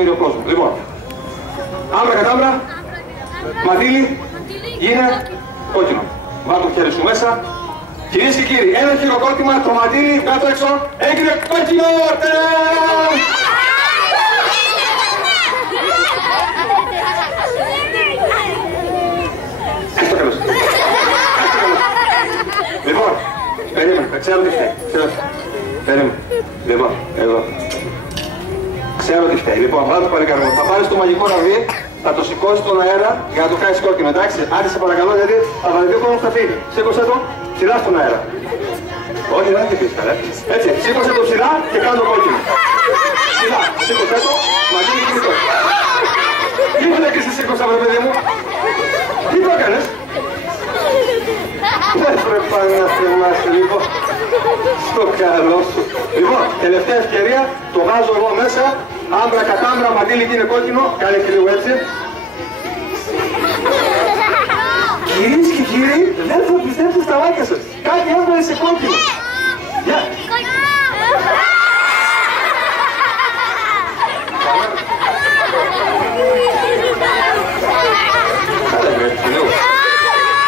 εκατομμύριο κόσμο. Λοιπόν, άμπρα κατάμπρα, μαντήλι, είναι κόκκινο. Βάλτε το χέρι σου μέσα. Κυρίες και κύριοι, ένα χειροκρότημα, το μαντήλι κάτω έξω, έγινε κόκκινο! Λοιπόν, περίμενε, ξέρω τι φταίει. Περίμενε. Λοιπόν, εδώ. Ξέρω τι φταίει. Λοιπόν, βάλτε το παλικάρι μου. Θα πάρεις το μαγικό ραβδί, θα το σηκώσεις στον αέρα για να το κάνεις κόκκινο, εντάξει. Άντε σε παρακαλώ, γιατί θα βαρεθεί ο κόσμος θα φύγει. Σήκωσε το, ψηλά στον αέρα. Όχι, δεν έχει πίστα, έτσι, σήκωσε το ψηλά και κάνε το κόκκινο. Ψηλά, σήκωσε το, μαζί με κινητό. Τι μου λέει και εσύ σήκωσα, βρε παιδί μου. Τι το έκανες. Δεν πρέπει να θυμάσαι λίγο. Στο καλό σου. Λοιπόν, τελευταία ευκαιρία, το βάζω εγώ μέσα. Άμπρα κατάμπρα, μαντήλι και είναι κόκκινο. Κάνε και λίγο έτσι. Κυρίες και κύριοι, δεν θα πιστέψεις τα μάτια σας. Κάτι έβγαλε σε κόκκινο. Γεια. Κάλε με, λέω.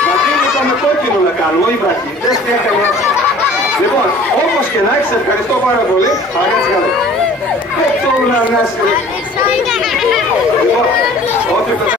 Μαντήλι με κόκκινο να κάνουμε, όχι βραχή. Δεν στέκαμε. Λοιπόν, όπως και να έχεις, ευχαριστώ πάρα πολύ. Αγάπη καλό. Δεν το να ανάσχερε. Λοιπόν, ό,τι